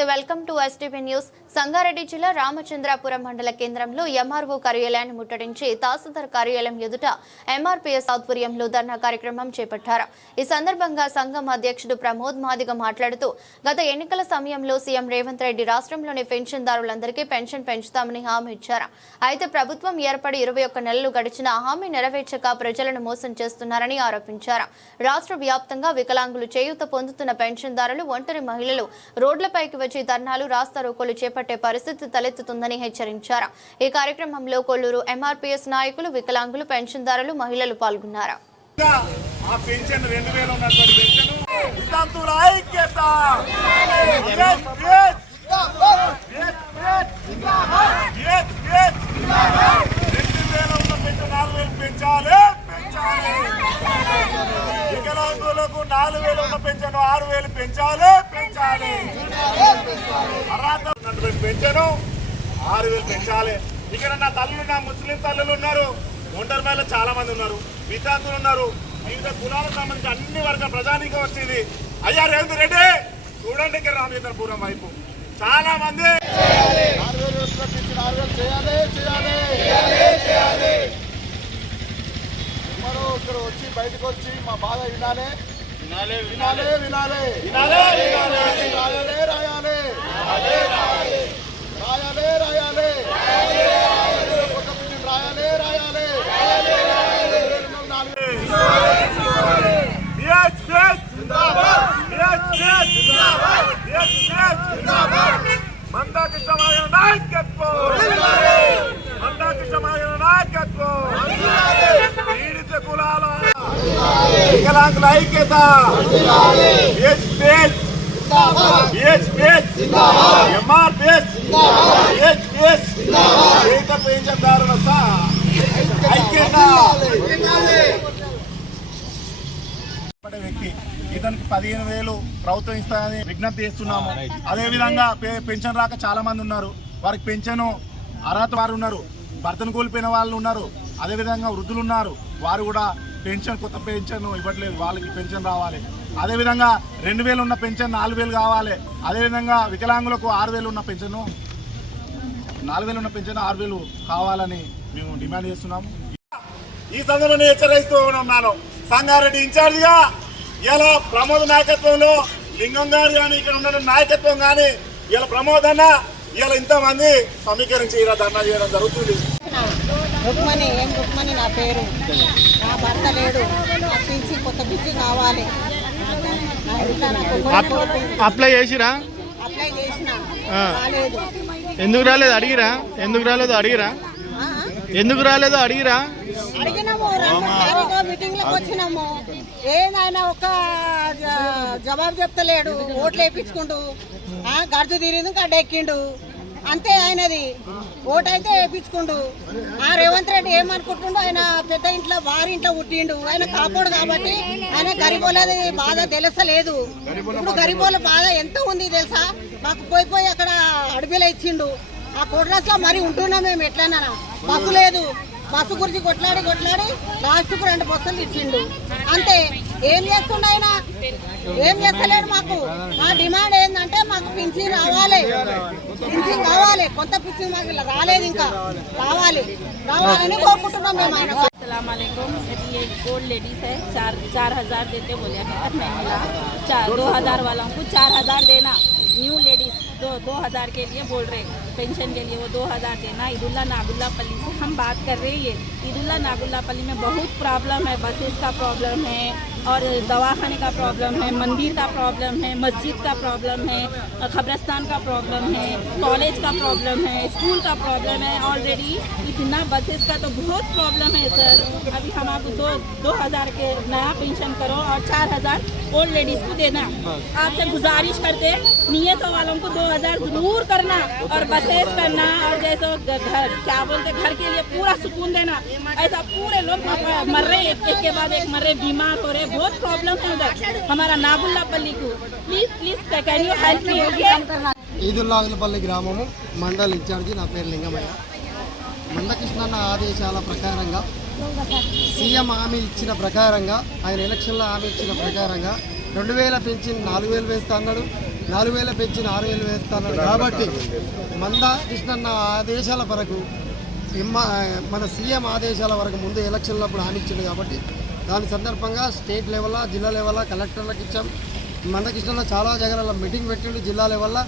నమస్తే welcome to STP news Sangareddy జిల్లా రామచంద్రాపురం మండల కేంద్రంలో ఎంఆర్ఓ కార్యాలయాన్ని ముట్టడించి తహసీల్దార్ కార్యాలయం ఎదుట ఎంఆర్పీఎస్ ఆధ్వర్యంలో ధర్నా కార్యక్రమం చేపట్టారు. ఈ సందర్భంగా సంఘం అధ్యక్షుడు ప్రమోద్ మాదిగ మాట్లాడుతూ గత ఎన్నికల సమయంలో సీఎం రేవంత్ రెడ్డి రాష్ట్రంలోని పెన్షన్దారులందరికీ పెన్షన్ పెంచుతామని హామీ ఇచ్చారు. అయితే ప్రభుత్వం ఏర్పడి ఇరవై ఒక్క నెలలు గడిచిన హామీ నెరవేర్చక ప్రజలను మోసం చేస్తున్నారని ఆరోపించారు. రాష్ట్ర వ్యాప్తంగా వికలాంగులు చేయూత పొందుతున్న పెన్షన్దారులు ఒంటరి మహిళలు రోడ్లపైకి వచ్చి ధర్నాలు రాస్తారోకోలు చేపట్టే పరిస్థితి తలెత్తుతుందని హెచ్చరించారు ఈ కార్యక్రమంలో కొల్లూరు ఎంఆర్పీఎస్ నాయకులు వికలాంగులు పెన్షన్దారులు మహిళలు పాల్గొన్నారు ఆ పెన్షన్ రెండు వేలు ఉన్నటువంటి పెన్షన్ వితంతువుల ఐక్యత Yes, yes. Yes, yes. Yes, yes. రెండు వేల ఉన్న పెన్షన్ నాలుగు వేలు పెంచాలి పెంచాలి నాలుగు వేలు ఉన్న పెన్షన్ ఆరు వేలు పెంచాలి పెంచాలి. అర్హత ఉన్నటువంటి పెన్షన్ ఆరు వేలు పెంచాలి. ఇక్కడ నా తల్లులు నా ముస్లిం తల్లులు ఉన్నారు. ఒంటరి మేళ చాలా మంది ఉన్నారు. విద్యార్థులు ఉన్నారు. వివిధ కులాలకు సంబంధించి అన్ని వర్గ ప్రజానికి వచ్చింది. అయ్యా రేవంత్ రెడ్డి చూడండి ఇక్కడ రామచంద్రపురం వైపు. చాలా మంది ఆరు వేలు ఆరు వేలు చేయాలి చేయాలి ఇక్కడ వచ్చి బయటకు వచ్చి మా బాధ వినాలి. వినాలి వినాలి వినాలే, వినాలే. రాయాలి రాయాలి రాయాలి రాయాలి ఒక పిల్లలు రాయాలి రాయాలి స- ఐక్యత. పడే వ్యక్తి ఇతనికి పదిహేను వేలు ప్రభుత్వం ఇస్తారని విజ్ఞప్తి చేస్తున్నాము. అదే విధంగా పె- పెన్షన్ రాక చాలా మంది ఉన్నారు. వారికి పెన్షన్ అర్హత వారు ఉన్నారు. భర్తను కోల్పోయిన వాళ్ళు ఉన్నారు. అదే విధంగా వృద్ధులు ఉన్నారు. వారు కూడా పెన్షన్ కొత్త పెన్షన్ ఇవ్వట్లేదు వాళ్ళకి పెన్షన్ రావాలి. అదేవిధంగా రెండు వేలు ఉన్న పెన్షన్ నాలుగు వేలు కావాలి. అదేవిధంగా వికలాంగులకు ఆరు వేలు ఉన్న పెన్షన్ నాలుగు వేలు ఉన్న పెన్షన్ ఆరు వేలు కావాలని మేము డిమాండ్ చేస్తున్నాము. ఈ సందర్భంలో హెచ్చరిస్తూ ఉన్నాను. సంగారెడ్డి ఇన్ఛార్జిగా ఇలా ప్రమోద్ నాయకత్వంలో లింగం గారు కానీ ఇక్కడ ఉన్న నాయకత్వం కానీ ఇలా ప్రమోద్ అన్న ఇలా ఇంతమంది సమీకరించి ఇలా ధర్నా చేయడం జరుగుతుంది. రుక్మణి ఏం రుక్మణి నా పేరు? నా భర్త లేడు. నా పిలిచి కొత్త పిలిచి కావాలి. అప్లై చేసిరా? అప్లై చేసిన. రాలేదు. ఎందుకు రాలేదు? అడిగిరా? ఎందుకు రాలేదు? అడిగిరా? ఎందుకు రాలేదు? అడిగిరా? అడిగినాము రెండు మీటింగ్లకు వచ్చినాము ఏదైనా ఒక జవాబు చెప్తలేడు. ఓట్లు వేయించుకుంటూ ఆ, గడుచు తీరింది గడ్డ ఎక్కిండు అంతే ఆయనది. ఓటైతే వేయించుకుండు ఆ రేవంత్ రెడ్డి ఏమనుకుంటుండో ఆయన పెద్ద ఇంట్లో వారి ఇంట్లో పుట్టిండు. ఆయన కాపోడు కాబట్టి ఆయన గరిబోలది బాధ తెలుసలేదు. ఇప్పుడు గరిబోల బాధ ఎంత ఉంది తెలుసా? మాకు పోయి పోయి అక్కడ అడవిలో ఇచ్చిండు. ఆ కోట్లస్లో మరి ఉంటున్నాం మేము ఎట్లన్నా బస్సు లేదు. బస్సు గురించి కొట్లాడి కొట్లాడి లాస్ట్కు రెండు బస్సులు ఇచ్చిండు. అంతే. ఏం చేస్తుండ ఆయన ఏం చేస్తలేడు మాకు మా డిమాండ్ ఏంటంటే మాకు పింఛన్ రావాలి పింఛన్ కావాలి కొత్త పింఛన్ మాకు ఇలా రాలేదు ఇంకా రావాలి రావాలని కోరుకుంటున్నాం మేము ఆయన सलामकुम ये ओल्ड लेडीज है चार चार हजार देते बोले हैं नहीं मिला चार दो हजार वालों को चार हजार देना न्यू लेडीज दो दो हज़ार के लिए बोल रहे हैं पेंशन के लिए वो दो हज़ार देना ईदुल्ला नागुल्ला पल्ली से हम बात कर रहे हैं ये। ईदुल्ला नागुल्ला पल्ली में बहुत प्रॉब्लम है बसेस का प्रॉब्लम है और दवाखाने का प्रॉब्लम है मंदिर का प्रॉब्लम है मस्जिद का प्रॉब्लम है खबरस्तान का प्रॉब्लम है कॉलेज का प्रॉब्लम है स्कूल का प्रॉब्लम है ऑलरेडी इतना बसेस का तो बहुत प्रॉब्लम है सर अभी हम आपको दो दो हज़ार के नया पेंशन करो और चार हज़ार ओल्ड लेडीज़ को देना आपसे गुजारिश करते नियत वालों को दो हज़ार जरूर करना और बसेस करना और जैसे घर क्या बोलते घर के लिए पूरा सुकून देना ऐसा पूरे लोग मर रहे एक, एक के बाद एक मर रहे बीमार हो रहे बहुत प्रॉब्लम है उधर हमारा नागुल्ला पल्ली को please please can you help me okay Edullagulapalli గ్రామము మండల్ ఇన్ఛార్జి నా పేరు లింగమయ్య మందకృష్ణన్న ఆదేశాల ప్రకారంగా సీఎం హామీ ఇచ్చిన ప్రకారంగా ఆయన ఎలక్షన్లో హామీ ఇచ్చిన ప్రకారంగా రెండు వేల పెన్షన్ నాలుగు వేలు వేస్తా అన్నాడు నాలుగు వేల పెంచిన ఆరు వేలు వేస్తాను కాబట్టి మంద కృష్ణన్న ఆదేశాల వరకు మన సీఎం ఆదేశాల వరకు ముందు ఎలక్షన్లప్పుడు అప్పుడు ఇచ్చింది కాబట్టి దాని సందర్భంగా స్టేట్ లెవెల్లో జిల్లా లెవెల్లో కలెక్టర్లకు ఇచ్చాం. మందకృష్ణలో చాలా జగన్ల మీటింగ్ పెట్టిండు జిల్లా లెవెల్లో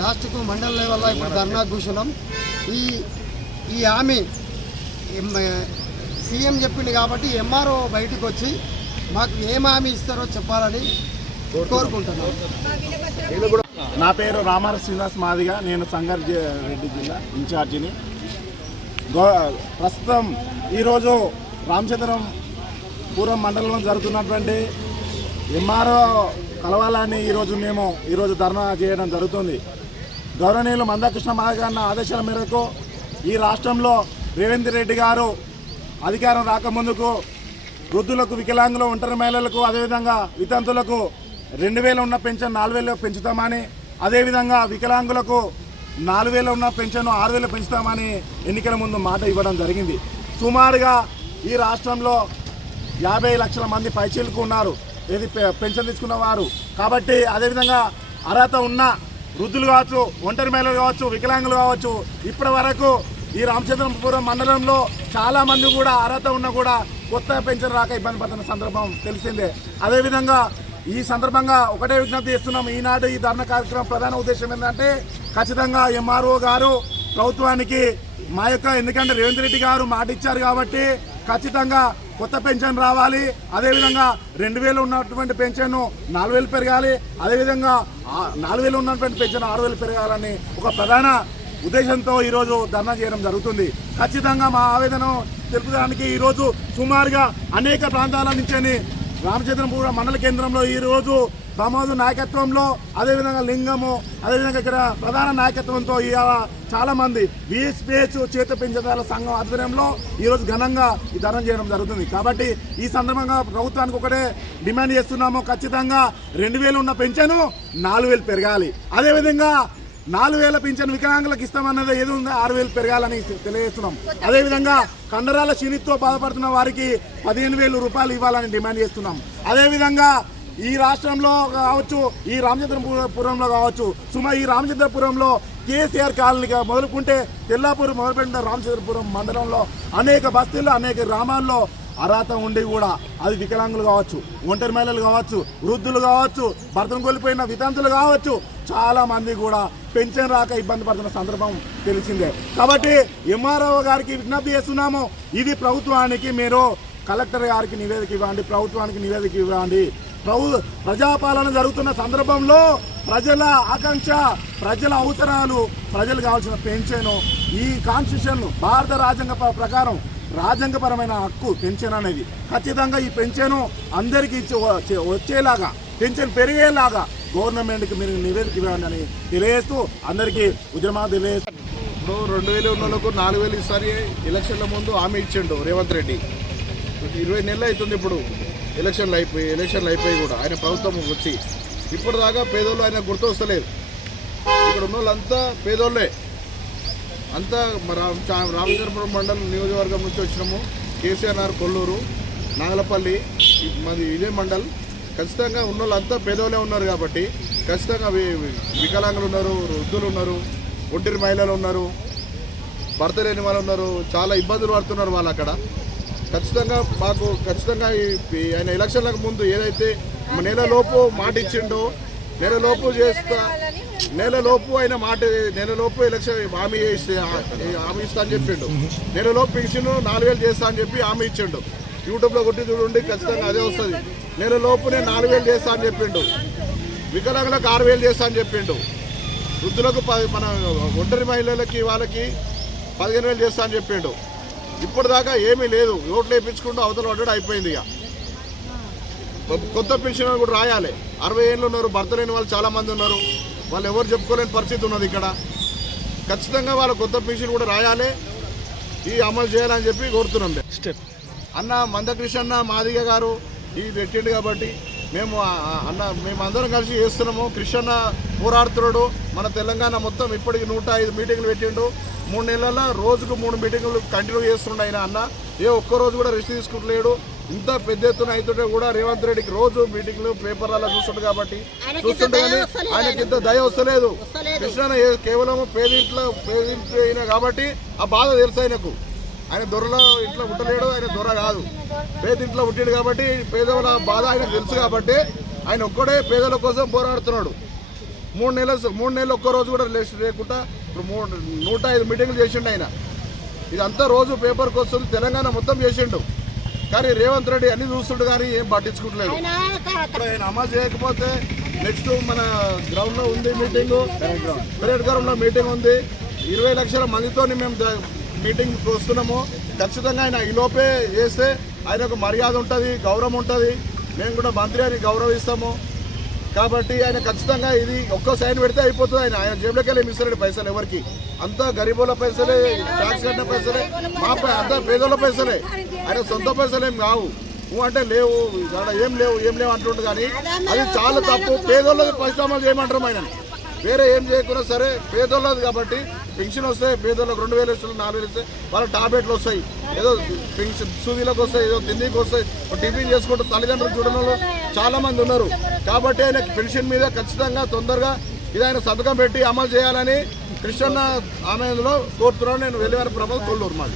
లాస్ట్కు మండల లెవెల్లో ఇప్పుడు ధర్నా కూర్చున్నాం ఈ ఈ హామీ సీఎం చెప్పిండు కాబట్టి ఎంఆర్ఓ బయటకు వచ్చి మాకు ఏం హామీ ఇస్తారో చెప్పాలని కోరుకుంటున్నాం నా పేరు రామార శ్రీనివాస్ మాదిగా. నేను సంగారెడ్డి రెడ్డి జిల్లా ఇన్ఛార్జిని. గో ప్రస్తుతం ఈరోజు రామచంద్రం పూర్వం మండలంలో జరుగుతున్నటువంటి ఎంఆర్ఓ కలవాలని ఈరోజు మేము ఈరోజు ధర్నా చేయడం జరుగుతుంది. గౌరవనీయులు మందాకృష్ణ మాదిగా ఆదేశాల మేరకు ఈ రాష్ట్రంలో రేవంత్ రెడ్డి గారు అధికారం రాకముందుకు వృద్ధులకు వికలాంగులు ఒంటరి మహిళలకు అదేవిధంగా వితంతులకు రెండు వేలు ఉన్న పెన్షన్ నాలుగు వేలు పెంచుతామని అదేవిధంగా వికలాంగులకు నాలుగు వేలు ఉన్న పెన్షన్ ఆరు వేలు పెంచుతామని ఎన్నికల ముందు మాట ఇవ్వడం జరిగింది. సుమారుగా ఈ రాష్ట్రంలో యాభై లక్షల మంది పైచీలకు ఉన్నారు. ఏది పె- పెన్షన్ తీసుకున్న వారు. కాబట్టి అదేవిధంగా అర్హత ఉన్న వృద్ధులు కావచ్చు ఒంటరి మహిళలు కావచ్చు వికలాంగులు కావచ్చు ఇప్పటి వరకు ఈ రామచంద్రపురం మండలంలో చాలామంది కూడా అర్హత ఉన్నా కూడా కొత్త పెన్షన్ రాక ఇబ్బంది పడుతున్న సందర్భం తెలిసిందే. అదేవిధంగా ఈ సందర్భంగా ఒకటే విజ్ఞప్తి చేస్తున్నాం. ఈనాడు ఈ ధర్నా కార్యక్రమం ప్రధాన ఉద్దేశం ఏంటంటే ఖచ్చితంగా ఎంఆర్ఓ గారు ప్రభుత్వానికి మా యొక్క ఎందుకంటే రేవంత్ రెడ్డి గారు మాట ఇచ్చారు కాబట్టి ఖచ్చితంగా కొత్త పెన్షన్ రావాలి. అదేవిధంగా రెండు వేలు ఉన్నటువంటి పెన్షన్ నాలుగు వేలు పెరగాలి. అదేవిధంగా నాలుగు వేలు ఉన్నటువంటి పెన్షన్ ఆరు వేలు పెరగాలని ఒక ప్రధాన ఉద్దేశంతో ఈరోజు ధర్నా చేయడం జరుగుతుంది. ఖచ్చితంగా మా ఆవేదన తెలుపడానికి ఈరోజు సుమారుగా అనేక ప్రాంతాల నుంచి రామచంద్రపురం మండల కేంద్రంలో ఈ రోజు నాయకత్వంలో అదేవిధంగా లింగము అదేవిధంగా ఇక్కడ ప్రధాన నాయకత్వంతో ఇవాళ చాలా మంది విఎస్పిహెచ్ చేత పెంచదారుల సంఘం ఆధ్వర్యంలో ఈరోజు ఘనంగా ఈ ధనం చేయడం జరుగుతుంది. కాబట్టి ఈ సందర్భంగా ప్రభుత్వానికి ఒకటే డిమాండ్ చేస్తున్నాము. ఖచ్చితంగా రెండు వేలు ఉన్న పెన్షన్ నాలుగు వేలు పెరగాలి. అదేవిధంగా నాలుగు వేల పింఛన్ వికలాంగులకు ఇస్తామన్నది ఏది ఉందో? ఆరు వేలు పెరగాలని తెలియజేస్తున్నాం. అదేవిధంగా కండరాల క్షీణితో బాధపడుతున్న వారికి పదిహేను వేలు రూపాయలు ఇవ్వాలని డిమాండ్ చేస్తున్నాం. అదేవిధంగా ఈ రాష్ట్రంలో కావచ్చు ఈ రామచంద్రపురంలో కావచ్చు సుమ ఈ రామచంద్రపురంలో కేసీఆర్ కాలనీగా మొదలుకుంటే తెల్లాపూర్ మొదలుపెట్టిన రామచంద్రపురం మండలంలో అనేక బస్తీల్లో అనేక గ్రామాల్లో అర్హత ఉండి కూడా అది వికలాంగులు కావచ్చు ఒంటరి మహిళలు కావచ్చు వృద్ధులు కావచ్చు భర్తను కోల్పోయిన వితంతులు కావచ్చు చాలా మంది కూడా పెన్షన్ రాక ఇబ్బంది పడుతున్న సందర్భం తెలిసిందే. కాబట్టి ఎంఆర్ఓ గారికి విజ్ఞప్తి చేస్తున్నాము ఇది ప్రభుత్వానికి మీరు కలెక్టర్ గారికి నివేదిక ఇవ్వండి ప్రభుత్వానికి నివేదిక ఇవ్వండి. ప్రభు ప్రజాపాలన జరుగుతున్న సందర్భంలో ప్రజల ఆకాంక్ష ప్రజల అవసరాలు ప్రజలు కావాల్సిన పెన్షన్ ఈ కాన్స్టిట్యూషన్ భారత రాజ్యాంగ ప్రకారం రాజ్యాంగపరమైన హక్కు పెన్షన్ అనేది. ఖచ్చితంగా ఈ పెన్షన్ అందరికీ ఇచ్చి వచ్చే- వచ్చేలాగా పెన్షన్ పెరిగేలాగా గవర్నమెంట్కి మీరు నివేదిక ఇవ్వండి అని తెలియజేస్తూ అందరికీ ఉద్యమా తెలియజేస్తూ ఇప్పుడు రెండు వేలు ఉన్న వాళ్ళకు నాలుగు వేలు ఈసారి ఎలక్షన్ల ముందు హామీ ఇచ్చిండు రేవంత్ రెడ్డి. ఇరవై నెలలు అవుతుంది ఇప్పుడు. ఎలక్షన్లు అయిపోయి ఎలక్షన్లు అయిపోయి కూడా ఆయన ప్రభుత్వం వచ్చి. ఇప్పుడు దాకా పేదోళ్ళు ఆయన గుర్తు వస్తలేదు ఇక్కడ ఉన్న వాళ్ళంతా పేదోళ్ళే. అంతా చా- రామచంద్రపురం మండలం నియోజకవర్గం నుంచి వచ్చినాము. కేసీఆర్ కొల్లూరు నాగలపల్లి మాది ఇదే మండల్. ఖచ్చితంగా ఉన్న వాళ్ళంతా పేదోళ్ళే ఉన్నారు కాబట్టి ఖచ్చితంగా వికలాంగులు ఉన్నారు వృద్ధులు ఉన్నారు ఒంటరి మహిళలు ఉన్నారు భర్త లేని వాళ్ళు ఉన్నారు చాలా ఇబ్బందులు పడుతున్నారు వాళ్ళు అక్కడ. ఖచ్చితంగా మాకు ఖచ్చితంగా ఈ ఆయన ఎలక్షన్లకు ముందు ఏదైతే నెలలోపు మాట ఇచ్చిండో నెలలోపు చేస్తా నెలలోపు ఆయన మాట నెలలోపు ఎలక్షన్ హామీ హామీ ఇస్తా అని చెప్పిండు. నెలలోపు పెన్షన్ నాలుగు వేలు చేస్తా అని చెప్పి హామీ ఇచ్చిండు. యూట్యూబ్లో కొట్టి చూడండి ఖచ్చితంగా అదే వస్తుంది. నెలలోపు నేను నాలుగు వేలు చేస్తా అని చెప్పిండు. వికలాంగులకు ఆరు వేలు చేస్తా అని చెప్పిండు. వృద్ధులకు పది మన ఒంటరి మహిళలకి వాళ్ళకి పదిహేను వేలు చేస్తా అని చెప్పిండు. ఇప్పటిదాకా ఏమీ లేదు. ఓట్లు వేయించుకుంటూ అవతల పడ్డాడు అయిపోయింది ఇక. కొత్త పెన్షన్ కూడా రాయాలి. అరవై ఏళ్ళు ఉన్నారు భర్త లేని వాళ్ళు చాలామంది ఉన్నారు. వాళ్ళు ఎవరు చెప్పుకోలేని పరిస్థితి ఉన్నది ఇక్కడ. ఖచ్చితంగా వాళ్ళ కొత్త పెన్షన్ కూడా రాయాలి. ఈ అమలు చేయాలని చెప్పి కోరుతున్నాం. స్టెప్. అన్న మందకృష్ణ మాదిగ గారు ఇది పెట్టిండు కాబట్టి మేము అన్న మేము అందరం కలిసి చేస్తున్నాము. కృష్ణ పోరాడుతున్నాడు. మన తెలంగాణ మొత్తం ఇప్పటికి నూట ఐదు మీటింగ్లు పెట్టిండు. మూడు నెలల రోజుకు మూడు మీటింగులు కంటిన్యూ చేస్తుండే ఆయన అన్న. ఏ ఒక్క రోజు కూడా రెస్ట్ తీసుకుంటలేడు. ఇంత పెద్ద ఎత్తున అవుతుంటే కూడా రేవంత్ రెడ్డికి రోజు మీటింగ్లు పేపర్లలో చూస్తుండు కాబట్టి చూస్తుంటే ఆయనకి ఇంత దయ వస్తలేదు. కృష్ణ కేవలం పేదింట్లో పేదింట్లో అయినా కాబట్టి ఆ బాధ తెలుసు ఆయనకు. ఆయన దొరలో ఇంట్లో పుట్టలేడు ఆయన దొర కాదు. పేదింట్లో పుట్టాడు కాబట్టి పేదవాళ్ళ బాధ ఆయనకు తెలుసు కాబట్టి ఆయన ఒక్కడే పేదల కోసం పోరాడుతున్నాడు. మూడు నెలలు మూడు నెలలు ఒక్క రోజు కూడా లేచి లేకుండా ఇప్పుడు మూడు నూట ఐదు మీటింగ్లు చేసిండు ఆయన. ఇదంతా రోజు పేపర్కి వస్తుంది తెలంగాణ మొత్తం చేసిండు. కానీ రేవంత్ రెడ్డి అన్ని చూస్తుండు కానీ ఏం పట్టించుకుంటలేదు. ఆయన ఆయన అమలు చేయకపోతే నెక్స్ట్ మన గ్రౌండ్లో ఉంది మీటింగ్ పరేడ్ గ్రౌండ్లో మీటింగ్ ఉంది. ఇరవై లక్షల మందితో మేము మీటింగ్ వస్తున్నాము. ఖచ్చితంగా ఆయన ఈ లోపే చేస్తే ఆయనకు మర్యాద ఉంటుంది గౌరవం ఉంటుంది. మేము కూడా మంత్రి అని గౌరవిస్తాము. కాబట్టి ఆయన ఖచ్చితంగా ఇది ఒక్క సైన్ పెడితే అయిపోతుంది ఆయన. ఆయన జేబులోకి వెళ్ళి మిస్తాడు పైసలు ఎవరికి? అంతా గరీబుల పైసలే ట్యాక్స్ కట్టిన పైసలే మా అంతా పేదోళ్ళ పైసలే. ఆయన సొంత పైసలు ఏం కావు. నువ్వు అంటే లేవు ఏం లేవు ఏం లేవు అంటుండు కానీ అది చాలా తప్పు. పేదోళ్ళది పరిశ్రమలు చేయమంటారు ఆయన వేరే ఏం చేయకుండా సరే పేదోళ్ళది కాబట్టి పెన్షన్ వస్తాయి పేదోళ్ళకి రెండు వేలు వస్తాయి నాలుగు వేలు వస్తాయి వాళ్ళ టాబ్లెట్లు వస్తాయి. ఏదో పెన్షన్ సూదిలకు వస్తాయి ఏదో తిండికి వస్తాయి. టిఫిన్ చేసుకుంటూ తల్లిదండ్రులు చూడడం చాలా మంది ఉన్నారు. కాబట్టి ఆయన పెన్షన్ మీద ఖచ్చితంగా తొందరగా ఇది ఆయన సంతకం పెట్టి అమలు చేయాలని కృష్ణన్న ఆమెలో కోరుతున్నాను. నేను వెళ్ళిన ప్రభావం కొల్లూరు మాది.